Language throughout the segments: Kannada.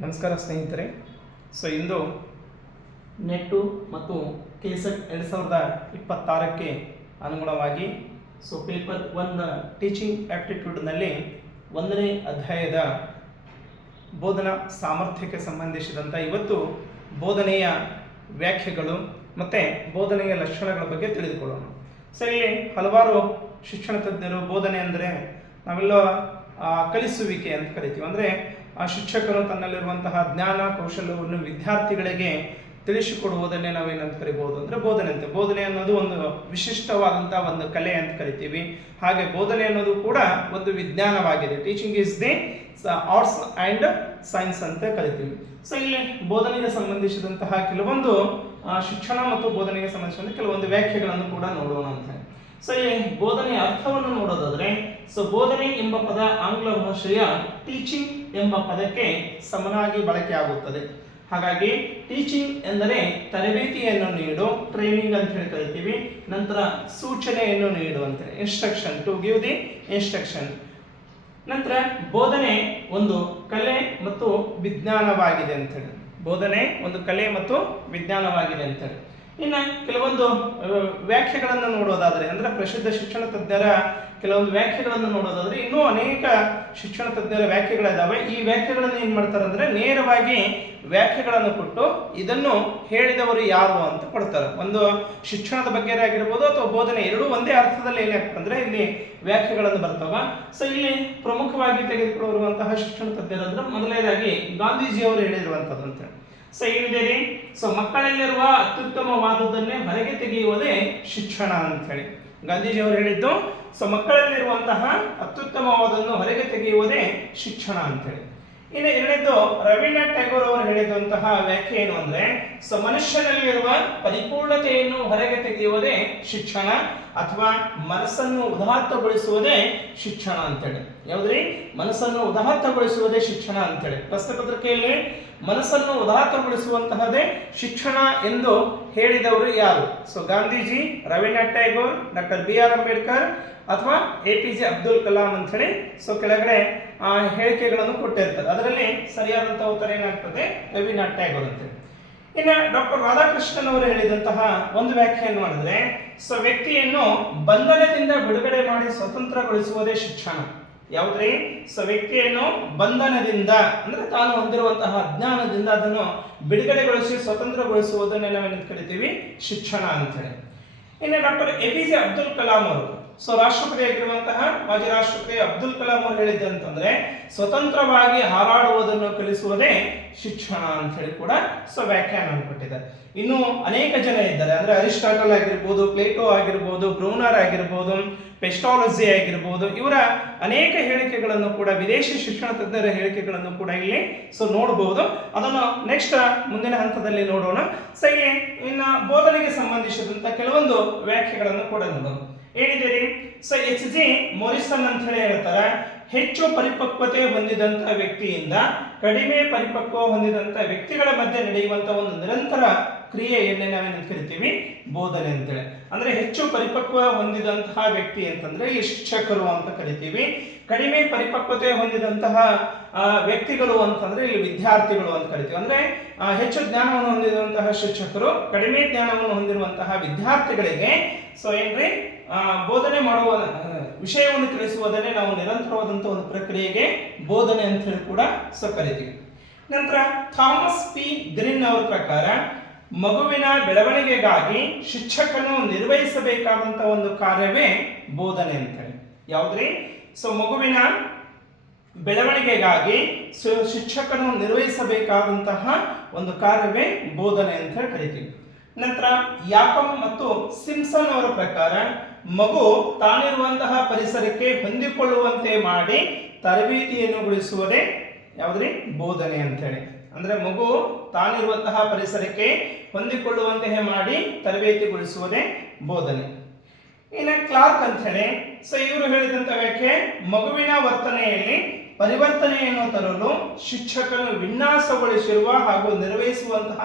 ನಮಸ್ಕಾರ ಸ್ನೇಹಿತರೆ. ಇಂದು ನೆಟ್ಟು ಮತ್ತು ಕೆಸೆಟ್ 2026ಕ್ಕೆ ಅನುಗುಣವಾಗಿ ಪೇಪರ್ 1 ಟೀಚಿಂಗ್ ಆಪ್ಟಿಟ್ಯೂಡ್ನಲ್ಲಿ 1ನೇ ಅಧ್ಯಾಯದ ಬೋಧನಾ ಸಾಮರ್ಥ್ಯಕ್ಕೆ ಸಂಬಂಧಿಸಿದಂಥ ಇವತ್ತು ಬೋಧನೆಯ ವ್ಯಾಖ್ಯೆಗಳು ಮತ್ತು ಬೋಧನೆಯ ಲಕ್ಷಣಗಳ ಬಗ್ಗೆ ತಿಳಿದುಕೊಳ್ಳೋಣ. ಇಲ್ಲಿ ಹಲವಾರು ಶಿಕ್ಷಣ ತಜ್ಞರು ಬೋಧನೆ ಅಂದರೆ ನಾವೆಲ್ಲ ಕಲಿಸುವಿಕೆ ಅಂತ ಕರಿತೀವಿ. ಅಂದರೆ ಆ ಶಿಕ್ಷಕರು ತನ್ನಲ್ಲಿರುವಂತಹ ಜ್ಞಾನ ಕೌಶಲ್ಯವನ್ನು ವಿದ್ಯಾರ್ಥಿಗಳಿಗೆ ತಿಳಿಸಿಕೊಡುವುದನ್ನೇ ನಾವೇನಂತ ಕರಿಬಹುದು ಅಂದರೆ ಬೋಧನೆ ಅಂತ. ಬೋಧನೆ ಅನ್ನೋದು ಒಂದು ವಿಶಿಷ್ಟವಾದಂಥ ಒಂದು ಕಲೆ ಅಂತ ಕರಿತೀವಿ. ಹಾಗೆ ಬೋಧನೆ ಅನ್ನೋದು ಕೂಡ ಒಂದು ವಿಜ್ಞಾನವಾಗಿದೆ. Teaching is the arts and science ಅಂತ ಕರಿತೀವಿ. ಇಲ್ಲಿ ಬೋಧನೆಗೆ ಸಂಬಂಧಿಸಿದಂತಹ ಕೆಲವೊಂದು ಶಿಕ್ಷಣ ಮತ್ತು ಬೋಧನೆಗೆ ಸಂಬಂಧಿಸಿದಂಥ ಕೆಲವೊಂದು ವ್ಯಾಖ್ಯೆಗಳನ್ನು ಕೂಡ ನೋಡೋಣ ಅಂತ. ಇಲ್ಲಿ ಬೋಧನೆಯ ಅರ್ಥವನ್ನು ನೋಡೋದಾದ್ರೆ ಬೋಧನೆ ಎಂಬ ಪದ ಆಂಗ್ಲ ಭಾಷೆಯ ಟೀಚಿಂಗ್ ಎಂಬ ಪದಕ್ಕೆ ಸಮನಾಗಿ ಬಳಕೆ ಆಗುತ್ತದೆ. ಹಾಗಾಗಿ ಟೀಚಿಂಗ್ ಎಂದರೆ ತರಬೇತಿಯನ್ನು ನೀಡು, ಟ್ರೈನಿಂಗ್ ಅಂತ ಹೇಳಿ ಕರಿತೀವಿ. ನಂತರ ಸೂಚನೆಯನ್ನು ನೀಡು ಅಂತೇಳಿ, instruction, to give the instruction. ನಂತರ ಬೋಧನೆ ಒಂದು ಕಲೆ ಮತ್ತು ವಿಜ್ಞಾನವಾಗಿದೆ ಅಂತೇಳಿ. ಬೋಧನೆ ಒಂದು ಕಲೆ ಮತ್ತು ವಿಜ್ಞಾನವಾಗಿದೆ ಅಂತೇಳಿ. ಇನ್ನು ಕೆಲವೊಂದು ವ್ಯಾಖ್ಯೆಗಳನ್ನು ನೋಡೋದಾದರೆ ಅಂದರೆ ಪ್ರಸಿದ್ಧ ಶಿಕ್ಷಣ ತಜ್ಞರ ಕೆಲವೊಂದು ವ್ಯಾಖ್ಯೆಗಳನ್ನು ನೋಡೋದಾದರೆ ಇನ್ನೂ ಅನೇಕ ಶಿಕ್ಷಣ ತಜ್ಞರ ವ್ಯಾಖ್ಯೆಗಳಿದ್ದಾವೆ. ಈ ವ್ಯಾಖ್ಯೆಗಳನ್ನು ಏನು ಮಾಡ್ತಾರೆ ಅಂದರೆ ನೇರವಾಗಿ ವ್ಯಾಖ್ಯೆಗಳನ್ನು ಕೊಟ್ಟು ಇದನ್ನು ಹೇಳಿದವರು ಯಾರು ಅಂತ ಕೊಡ್ತಾರೆ. ಒಂದು ಶಿಕ್ಷಣದ ಬಗ್ಗೆ ಆಗಿರ್ಬೋದು ಅಥವಾ ಬೋಧನೆ ಎರಡೂ ಒಂದೇ ಅರ್ಥದಲ್ಲಿ ಏನಾಗ್ತದೆ ಅಂದರೆ ಇಲ್ಲಿ ವ್ಯಾಖ್ಯೆಗಳನ್ನು ಬರ್ತಾವ. ಇಲ್ಲಿ ಪ್ರಮುಖವಾಗಿ ತೆಗೆದುಕೊಳ್ಳುವಂತಹ ಶಿಕ್ಷಣ ತಜ್ಞರಂದ್ರೆ ಮೊದಲನೇದಾಗಿ ಗಾಂಧೀಜಿಯವರು ಹೇಳಿರುವಂಥದ್ದು ಅಂತ ಏನಿದೆ ಮಕ್ಕಳಲ್ಲಿರುವ ಅತ್ಯುತ್ತಮವಾದದ್ದನ್ನೇ ಹೊರಗೆ ತೆಗೆಯುವುದೇ ಶಿಕ್ಷಣ ಅಂತ ಹೇಳಿ ಗಾಂಧೀಜಿಯವರು ಹೇಳಿದ್ದು. ಮಕ್ಕಳಲ್ಲಿರುವಂತಹ ಅತ್ಯುತ್ತಮವಾದನ್ನು ಹೊರಗೆ ತೆಗೆಯುವುದೇ ಶಿಕ್ಷಣ ಅಂತೇಳಿ. ಇನ್ನು ಎರಡನೇದು ರವೀಂದ್ರನಾಥ್ ಟ್ಯಾಗೋರ್ ಅವರು ಹೇಳಿದಂತಹ ವ್ಯಾಖ್ಯೆ ಏನು ಅಂದ್ರೆ ಮನುಷ್ಯನಲ್ಲಿರುವ ಪರಿಪೂರ್ಣತೆಯನ್ನು ಹೊರಗೆ ತೆಗೆಯುವುದೇ ಶಿಕ್ಷಣ ಅಥವಾ ಮನಸ್ಸನ್ನು ಉದಾತ್ತಗೊಳಿಸುವುದೇ ಶಿಕ್ಷಣ ಅಂತೇಳಿ. ಯಾವುದ್ರಿ? ಮನಸ್ಸನ್ನು ಉದಾತ್ತಗೊಳಿಸುವುದೇ ಶಿಕ್ಷಣ ಅಂತೇಳಿ. ಪ್ರಶ್ನೆ ಪತ್ರಿಕೆಯಲ್ಲಿ ಮನಸ್ಸನ್ನು ಉದಾತ್ತಗೊಳಿಸುವಂತಹದೇ ಶಿಕ್ಷಣ ಎಂದು ಹೇಳಿದವರು ಯಾರು? ಗಾಂಧೀಜಿ, ರವೀಂದ್ರನಾಥ್ ಟ್ಯಾಗೋರ್, ಡಾಕ್ಟರ್ BR ಅಂಬೇಡ್ಕರ್ ಅಥವಾ APJ ಅಬ್ದುಲ್ ಕಲಾಂ ಅಂತ ಹೇಳಿ ಕೆಳಗಡೆ ಹೇಳಿಕೆಗಳನ್ನು ಕೊಟ್ಟಿರ್ತಾರೆ. ಅದರಲ್ಲಿ ಸರಿಯಾದಂತಹ ಉತ್ತರ ಏನಾಗ್ತದೆ? ರವೀಂದ್ರನಾಥ್ ಟ್ಯಾಗೋರ್ ಅಂತೇಳಿ. ಇನ್ನು ಡಾಕ್ಟರ್ ರಾಧಾಕೃಷ್ಣನ್ ಅವರು ಹೇಳಿದಂತಹ ಒಂದು ವ್ಯಾಖ್ಯೆಯನ್ನು ಮಾಡಿದ್ರೆ ವ್ಯಕ್ತಿಯನ್ನು ಬಂಧನದಿಂದ ಬಿಡುಗಡೆ ಮಾಡಿ ಸ್ವತಂತ್ರಗೊಳಿಸುವುದೇ ಶಿಕ್ಷಣ. ಯಾವುದ್ರಿ? ವ್ಯಕ್ತಿಯನ್ನು ಬಂಧನದಿಂದ ಅಂದ್ರೆ ತಾನು ಹೊಂದಿರುವಂತಹ ಅಜ್ಞಾನದಿಂದ ಅದನ್ನು ಬಿಡುಗಡೆಗೊಳಿಸಿ ಸ್ವತಂತ್ರಗೊಳಿಸುವುದನ್ನೇ ನಾವೇನು ಕರಿತೀವಿ? ಶಿಕ್ಷಣ ಅಂತೇಳಿ. ಇನ್ನು ಡಾಕ್ಟರ್ APJ ಅಬ್ದುಲ್ ಕಲಾಂ ಅವರು ರಾಷ್ಟ್ರಪತಿ ಆಗಿರುವಂತಹ ಮಾಜಿ ರಾಷ್ಟ್ರಪತಿ ಅಬ್ದುಲ್ ಕಲಾಂ ಅವರು ಹೇಳಿದ್ದಂತಂದ್ರೆ ಸ್ವತಂತ್ರವಾಗಿ ಹಾರಾಡುವುದನ್ನು ಕಲಿಸುವುದೇ ಶಿಕ್ಷಣ ಅಂತ ಹೇಳಿ ಕೂಡ ವ್ಯಾಖ್ಯಾನ ಕೊಟ್ಟಿದ್ದಾರೆ. ಇನ್ನು ಅನೇಕ ಜನ ಇದ್ದಾರೆ. ಅಂದ್ರೆ ಅರಿಸ್ಟಾಟಲ್ ಆಗಿರ್ಬೋದು, ಪ್ಲೇಟೋ ಆಗಿರ್ಬೋದು, ಬ್ರೂನರ್ ಆಗಿರ್ಬೋದು, ಪೆಸ್ಟಾಲಜಿ ಆಗಿರ್ಬೋದು, ಇವರ ಅನೇಕ ಹೇಳಿಕೆಗಳನ್ನು ಕೂಡ ವಿದೇಶಿ ಶಿಕ್ಷಣ ತಜ್ಞರ ಹೇಳಿಕೆಗಳನ್ನು ಕೂಡ ಇಲ್ಲಿ ನೋಡಬಹುದು. ಅದನ್ನು ನೆಕ್ಸ್ಟ್ ಮುಂದಿನ ಹಂತದಲ್ಲಿ ನೋಡೋಣ. ಇಲ್ಲಿ ಇನ್ನು ಬೋಧನೆಗೆ ಸಂಬಂಧಿಸಿದಂತ ಕೆಲವೊಂದು ವ್ಯಾಖ್ಯೆಗಳನ್ನು ಕೂಡ ನೋಡೋಣ. ಏನಿದೆ ರೀ? HG ಮೋರಿಸನ್ ಅಂತ ಹೇಳಿ ಹೇಳ್ತಾರೆ, ಹೆಚ್ಚು ಪರಿಪಕ್ವತೆ ಹೊಂದಿದಂತ ವ್ಯಕ್ತಿಯಿಂದ ಕಡಿಮೆ ಪರಿಪಕ್ವ ಹೊಂದಿದಂತ ವ್ಯಕ್ತಿಗಳ ಮಧ್ಯೆ ನಡೆಯುವಂತಹ ಒಂದು ನಿರಂತರ ಕ್ರಿಯೆಯನ್ನೇ ನಾವೇನು ಕರಿತೀವಿ? ಬೋಧನೆ ಅಂತೇಳಿ. ಅಂದ್ರೆ ಹೆಚ್ಚು ಪರಿಪಕ್ವ ಹೊಂದಿದಂತಹ ವ್ಯಕ್ತಿ ಅಂತಂದ್ರೆ ಈ ಶಿಕ್ಷಕರು ಅಂತ ಕರಿತೀವಿ. ಕಡಿಮೆ ಪರಿಪಕ್ವತೆ ಹೊಂದಿದಂತಹ ವ್ಯಕ್ತಿಗಳು ಅಂತಂದ್ರೆ ಇಲ್ಲಿ ವಿದ್ಯಾರ್ಥಿಗಳು ಅಂತ ಕರಿತೀವಿ. ಅಂದ್ರೆ ಹೆಚ್ಚು ಜ್ಞಾನವನ್ನು ಹೊಂದಿರುವಂತಹ ಶಿಕ್ಷಕರು ಕಡಿಮೆ ಜ್ಞಾನವನ್ನು ಹೊಂದಿರುವಂತಹ ವಿದ್ಯಾರ್ಥಿಗಳಿಗೆ ಏನ್ರಿ ಬೋಧನೆ ಮಾಡುವ ವಿಷಯವನ್ನು ತಿಳಿಸುವುದನ್ನೇ ನಾವು ನಿರಂತರವಾದಂತಹ ಒಂದು ಪ್ರಕ್ರಿಯೆಗೆ ಬೋಧನೆ ಅಂತ ಹೇಳಿ ಕೂಡ ಕರಿತೀವಿ. ನಂತರ ಥಾಮಸ್ P. ಗ್ರೀನ್ ಅವರ ಪ್ರಕಾರ ಮಗುವಿನ ಬೆಳವಣಿಗೆಗಾಗಿ ಶಿಕ್ಷಕನು ನಿರ್ವಹಿಸಬೇಕಾದಂತಹ ಒಂದು ಕಾರ್ಯವೇ ಬೋಧನೆ ಅಂತ ಹೇಳಿ. ಯಾವುದ್ರಿ? ಮಗುವಿನ ಬೆಳವಣಿಗೆಗಾಗಿ ಶಿಕ್ಷಕನು ನಿರ್ವಹಿಸಬೇಕಾದಂತಹ ಒಂದು ಕಾರ್ಯವೇ ಬೋಧನೆ ಅಂತ ಹೇಳಿ ಕರಿತೀವಿ. ನಂತರ ಯಾಕಮ್ ಮತ್ತು ಸಿಂಪ್ಸನ್ ಅವರ ಪ್ರಕಾರ ಮಗು ತಾನಿರುವಂತಹ ಪರಿಸರಕ್ಕೆ ಹೊಂದಿಕೊಳ್ಳುವಂತೆ ಮಾಡಿ ತರಬೇತಿಯನ್ನು ಗೊಳಿಸುವುದೇ ಯಾವುದ್ರಿ? ಬೋಧನೆ ಅಂತ ಹೇಳಿ. ಅಂದ್ರೆ ಮಗು ತಾನಿರುವಂತಹ ಪರಿಸರಕ್ಕೆ ಹೊಂದಿಕೊಳ್ಳುವಂತೆ ಮಾಡಿ ತರಬೇತಿಗೊಳಿಸುವುದೇ ಬೋಧನೆ. ಇನ್ನು ಕ್ಲಾರ್ಕ್ ಅಂತ ಹೇಳಿ ಇವರು ಹೇಳಿದಂತ ವ್ಯಾಖ್ಯೆ ಮಗುವಿನ ವರ್ತನೆಯಲ್ಲಿ ಪರಿವರ್ತನೆಯನ್ನು ತರಲು ಶಿಕ್ಷಕನು ವಿನ್ಯಾಸಗೊಳಿಸಿರುವ ಹಾಗೂ ನಿರ್ವಹಿಸುವಂತಹ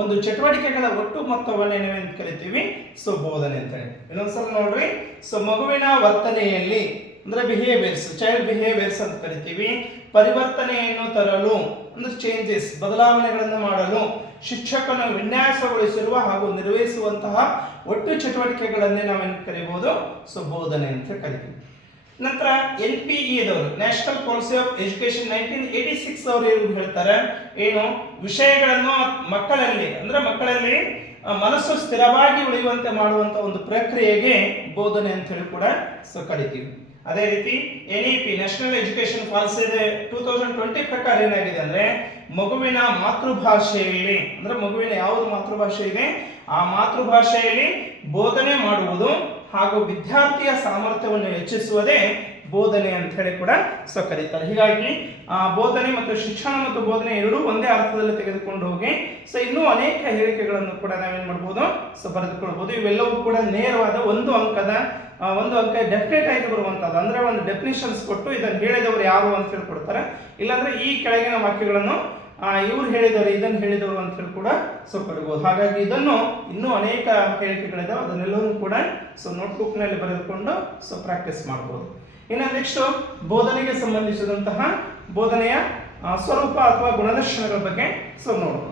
ಒಂದು ಚಟುವಟಿಕೆಗಳ ಒಟ್ಟು ಮೊತ್ತವನ್ನೇ ನಾವೇನು ಕರಿತೀವಿ? ಬೋಧನೆ ಅಂತ ಹೇಳಿ. ಇನ್ನೊಂದ್ಸಲ ನೋಡ್ರಿ, ಮಗುವಿನ ವರ್ತನೆಯಲ್ಲಿ ಅಂದ್ರೆ ಬಿಹೇವಿಯರ್ಸ್, ಚೈಲ್ಡ್ ಬಿಹೇವಿಯರ್ಸ್ ಅಂತ ಕರಿತೀವಿ. ಪರಿವರ್ತನೆಯನ್ನು ತರಲು ಅಂದ್ರೆ ಚೇಂಜಸ್, ಬದಲಾವಣೆಗಳನ್ನು ಮಾಡಲು ಶಿಕ್ಷಕನು ವಿನ್ಯಾಸಗೊಳಿಸಿರುವ ಹಾಗೂ ನಿರ್ವಹಿಸುವಂತಹ ಒಟ್ಟು ಚಟುವಟಿಕೆಗಳನ್ನೇ ನಾವೇನು ಕರೀಬಹುದು, ಸೊ ಬೋಧನೆ ಅಂತ ಕರಿತೀವಿ. ನಂತರ NPE ದವರು, ನ್ಯಾಷನಲ್ ಪಾಲಿಸಿ ಆಫ್ ಎಜುಕೇಶನ್ 1986 ಅವರು ಏನು ಹೇಳ್ತಾರೆ, ಏನು ವಿಷಯಗಳನ್ನು ಮಕ್ಕಳಲ್ಲಿ ಮನಸ್ಸು ಸ್ಥಿರವಾಗಿ ಉಳಿಯುವಂತೆ ಮಾಡುವಂತ ಒಂದು ಪ್ರಕ್ರಿಯೆಗೆ ಬೋಧನೆ ಅಂತ ಹೇಳಿ ಕೂಡ ಸೊ ಕರಿತೀವಿ. ಅದೇ ರೀತಿ NEP ನ್ಯಾಷನಲ್ ಎಜುಕೇಶನ್ ಪಾಲಿಸಿ 2020 ಪ್ರಕಾರ ಏನಾಗಿದೆ ಅಂದ್ರೆ ಮಗುವಿನ ಮಾತೃಭಾಷೆಯಲ್ಲಿ, ಅಂದ್ರೆ ಮಗುವಿನ ಯಾವುದು ಮಾತೃಭಾಷೆ ಇದೆ ಆ ಮಾತೃಭಾಷೆಯಲ್ಲಿ ಬೋಧನೆ ಮಾಡುವುದು ಹಾಗೂ ವಿದ್ಯಾರ್ಥಿಯ ಸಾಮರ್ಥ್ಯವನ್ನು ಹೆಚ್ಚಿಸುವುದೇ ಬೋಧನೆ ಅಂತ ಹೇಳಿ ಕೂಡ ಸೊ ಕರೀತಾರೆ. ಹೀಗಾಗಿ ಬೋಧನೆ ಮತ್ತು ಶಿಕ್ಷಣ ಮತ್ತು ಬೋಧನೆ ಎರಡೂ ಒಂದೇ ಅರ್ಥದಲ್ಲಿ ತೆಗೆದುಕೊಂಡು ಹೋಗಿ ಸೊ ಇನ್ನೂ ಅನೇಕ ಹೇಳಿಕೆಗಳನ್ನು ಕೂಡ ನಾವೇನ್ ಮಾಡ್ಬೋದು, ಸೊ ಬರೆದುಕೊಳ್ಬಹುದು. ಇವೆಲ್ಲವೂ ಕೂಡ ನೇರವಾದ ಒಂದು ಅಂಕ ಡೆಫಿನೆಟ್ ಆಗಿ ಬರುವಂತದ್ದು, ಅಂದ್ರೆ ಒಂದು ಡೆಫಿನಿಷನ್ಸ್ ಕೊಟ್ಟು ಇದನ್ನು ಹೇಳಿದವರು ಯಾರು ಅಂತ ಹೇಳಿ ಕೊಡ್ತಾರೆ. ಇಲ್ಲಾಂದ್ರೆ ಈ ಕೆಳಗಿನ ವಾಕ್ಯಗಳನ್ನು ಇವ್ರು ಹೇಳಿದವರು ಇದನ್ನು ಹೇಳಿದವರು ಅಂತ ಹೇಳಿ ಕೂಡ ಸೊ ಕೊಡಬಹುದು. ಹಾಗಾಗಿ ಇದನ್ನು ಇನ್ನೂ ಅನೇಕ ಹೇಳಿಕೆಗಳಿದಾವೆ, ಅದನ್ನೆಲ್ಲವೂ ಕೂಡ ಸೊ ನೋಟ್ಬುಕ್ ನಲ್ಲಿ ಬರೆದುಕೊಂಡು ಸೊ ಪ್ರಾಕ್ಟೀಸ್ ಮಾಡಬಹುದು. ಇನ್ನು ನೆಕ್ಸ್ಟ್ ಬೋಧನೆಗೆ ಸಂಬಂಧಿಸಿದಂತಹ ಬೋಧನೆಯ ಸ್ವರೂಪ ಅಥವಾ ಗುಣಲಕ್ಷಣಗಳ ಬಗ್ಗೆ ಸೊ ನೋಡೋಣ.